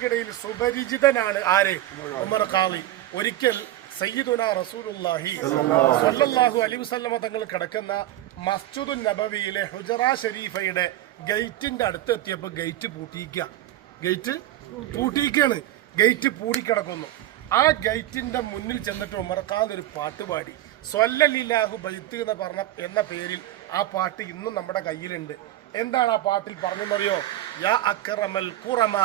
നമുക്കിടയിൽ സുപരിചിതനാണ്. ആര്? ഉമർ ഖാളി. ഒരിക്കൽ സയ്യിദുനാ റസൂലുള്ളാഹി സ്വല്ലല്ലാഹു അലൈഹി വസല്ലമ തങ്ങൾ കിടക്കുന്ന മസ്ജിദുൻ നബവിയിലെ ഹുജറ ഷരീഫയുടെ ഗേറ്റിന്റെ അടുത്ത് എത്തിയപ്പോൾ ഗേറ്റ് പൂട്ടിയിരിക്കുകയാണ്. ഗേറ്റ് പൂടിക്കിടക്കുന്നു. ആ ഗേറ്റിന്റെ മുന്നിൽ ചെന്നിട്ട് ഉമർ ഖാളി ഒരു പാട്ട് പാടി. സ്വല്ലല്ലാഹു ബൈത്ത് എന്ന പേരിൽ ആ പാട്ട് ഇന്നും നമ്മുടെ കയ്യിലുണ്ട്. എന്താണ് ആ പാട്ടിൽ പറഞ്ഞെന്നറിയോ? യാ അക്റമൽ ഖുറമ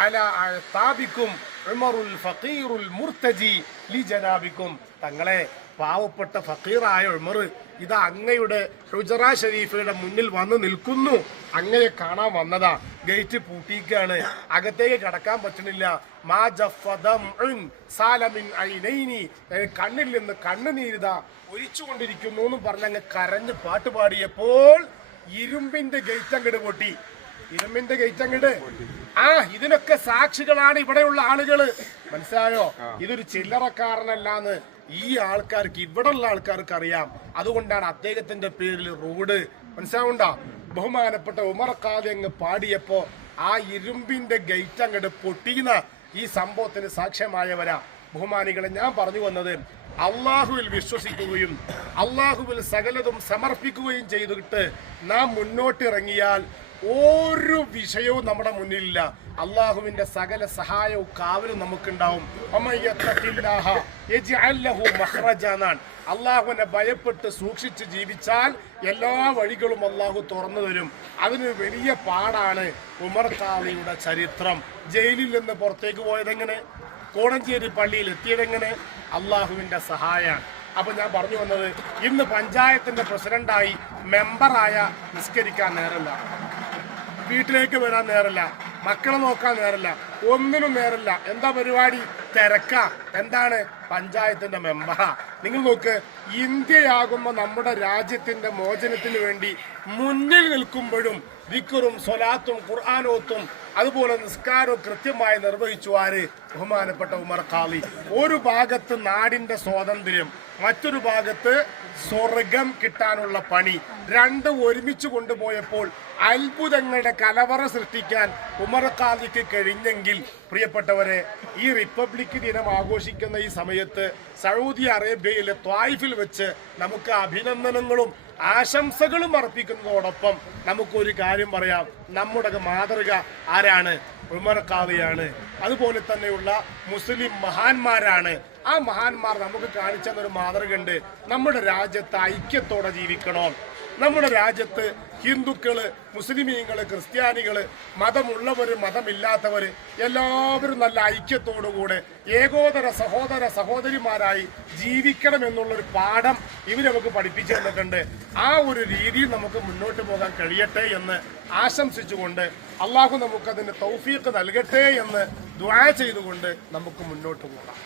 അലാ അതാബിക്കും ഉമറുൽ ഫഖീറുൽ മുർതജി ലിജനാബിക്കും. തങ്ങളെ പാവപ്പെട്ട ഫഖീറായ ഉമർ ഇത് അങ്ങയുടെ ഹുജറ ഷരീഫയുടെ മുന്നിൽ വന്ന് നിൽക്കുന്നു. അങ്ങയെ കാണാൻ വന്നതാ. ഗേറ്റ് പൂട്ടിയിരിക്കുകയാണ്. അകത്തേക്ക് കടക്കാൻ പറ്റണില്ല. മാ ജഫദംഉൻ സാലമിൻ ഐനൈനി. കണ്ണിൽ നിന്ന് കണ്ണുനീരിതാ ഒലിച്ചുകൊണ്ടിരിക്കുന്നു എന്ന് പറഞ്ഞങ്ങ് കരഞ്ഞ് പാട്ട് പാടിയപ്പോൾ ഇരുമ്പിന്റെ ഗേറ്റ് അങ്ങട് പൊട്ടി. ഇരുമ്പിന്റെ ഗേറ്റ് അങ്ങട് ഇതിനൊക്കെ സാക്ഷികളാണ് ഇവിടെയുള്ള ആളുകള്. മനസ്സിലായോ? ഇതൊരു ചില്ലറക്കാരനല്ലാന്ന് ഈ ആൾക്കാർക്ക്, ഇവിടെയുള്ള ആൾക്കാർക്ക് അറിയാം. അതുകൊണ്ടാണ് അദ്ദേഹത്തിന്റെ പേരിൽ റോഡ്. മനസ്സിലാവുണ്ടോ? ബഹുമാനപ്പെട്ട ഉമർ ഖാളി അങ്ങ് പാടിയപ്പോ ആ ഇരുമ്പിന്റെ ഗേറ്റ് അങ്ങട് പൊട്ടിയുന്ന ഈ സംഭവത്തിന് സാക്ഷ്യമായവരാ ബഹുമാനികളെ. ഞാൻ പറഞ്ഞു വന്നത്, അള്ളാഹുവിൽ വിശ്വസിക്കുകയും അള്ളാഹുവിൽ സകലതും സമർപ്പിക്കുകയും ചെയ്തിട്ട് നാം മുന്നോട്ടിറങ്ങിയാൽ ഒരു വിഷയവും നമ്മുടെ മുന്നിലില്ല. അള്ളാഹുവിന്റെ സകല സഹായവും കാവലും നമുക്കുണ്ടാവും. അള്ളാഹുവിനെ ഭയപ്പെട്ട് സൂക്ഷിച്ച് ജീവിച്ചാൽ എല്ലാ വഴികളും അള്ളാഹു തുറന്നു തരും. അതിന് വലിയ പാടാണ് ഉമർ ഖാളിയുടെ ചരിത്രം. ജയിലിൽ നിന്ന് പുറത്തേക്ക് പോയതെങ്ങനെ? കോടഞ്ചേരി പള്ളിയിൽ എത്തിയതെങ്ങനെ? അള്ളാഹുവിന്റെ സഹായമാണ്. അപ്പൊ ഞാൻ പറഞ്ഞു വന്നത്, ഇന്ന് പഞ്ചായത്തിന്റെ പ്രസിഡന്റായി മെമ്പറായ നിസ്കരിക്കാൻ നേരമില്ല, വീട്ടിലേക്ക് വരാൻ നേരമില്ല, മക്കളെ നോക്കാൻ നേരമില്ല, ഒന്നിനും നേരമില്ല. എന്താ പരിപാടി? തിരക്ക. എന്താണ്? പഞ്ചായത്തിന്റെ മെമ്പറാ. നിങ്ങൾ നോക്ക്, ഇന്ത്യയാകുമ്പോൾ നമ്മുടെ രാജ്യത്തിന്റെ മോചനത്തിന് വേണ്ടി മുന്നിൽ നിൽക്കുമ്പോഴും ദിക്റും സ്വലാത്തും ഖുർആനോത്തും അതുപോലെ നിസ്കാരവും കൃത്യമായി നിർവഹിച്ചു ആര്? ബഹുമാനപ്പെട്ട ഉമർ ഖാളി. ഒരു ഭാഗത്ത് നാടിന്റെ സ്വാതന്ത്ര്യം, മറ്റൊരു ഭാഗത്ത് സ്വർഗം കിട്ടാനുള്ള പണി, രണ്ടും ഒരുമിച്ച് കൊണ്ടുപോയപ്പോൾ അത്ഭുതങ്ങളുടെ കലവറ സൃഷ്ടിക്കാൻ ഉമർ ഖാളിക്ക് കഴിഞ്ഞെങ്കിൽ, പ്രിയപ്പെട്ടവരെ, ഈ റിപ്പബ്ലിക് ദിനം ആഘോഷിക്കുന്ന ഈ സമയത്ത് സൗദി അറേബ്യയിലെ ത്വായിഫിൽ വെച്ച് നമുക്ക് അഭിനന്ദനങ്ങളും ആശംസകളും അർപ്പിക്കുന്നതോടൊപ്പം നമുക്കൊരു കാര്യം പറയാം. നമ്മുടെ മാതൃക ആരാണ്? ഉമർ ഖാളിയാണ്. അതുപോലെ തന്നെയുള്ള മുസ്ലിം മഹാന്മാരാണ്. ആ മഹാന്മാർ നമുക്ക് കാണിച്ചെന്നൊരു മാതൃക ഉണ്ട്. നമ്മുടെ രാജ്യത്ത് ഐക്യത്തോടെ ജീവിക്കണം. നമ്മുടെ രാജ്യത്ത് ഹിന്ദുക്കള്, മുസ്ലിമീങ്ങള്, ക്രിസ്ത്യാനികള്, മതമുള്ളവര്, മതമില്ലാത്തവര് എല്ലാവരും നല്ല ഐക്യത്തോടുകൂടെ ഏകോദര സഹോദര സഹോദരിമാരായി ജീവിക്കണം എന്നുള്ളൊരു പാഠം ഇവർ നമുക്ക് പഠിപ്പിച്ചു തന്നിട്ടുണ്ട്. ആ ഒരു രീതിയിൽ നമുക്ക് മുന്നോട്ട് പോകാൻ കഴിയട്ടെ എന്ന് ആശംസിച്ചുകൊണ്ട് അള്ളാഹു നമുക്കതിന് തൗഫീഖ് നൽകട്ടെ എന്ന് ദുആ ചെയ്തുകൊണ്ട് നമുക്ക് മുന്നോട്ട് പോകാം.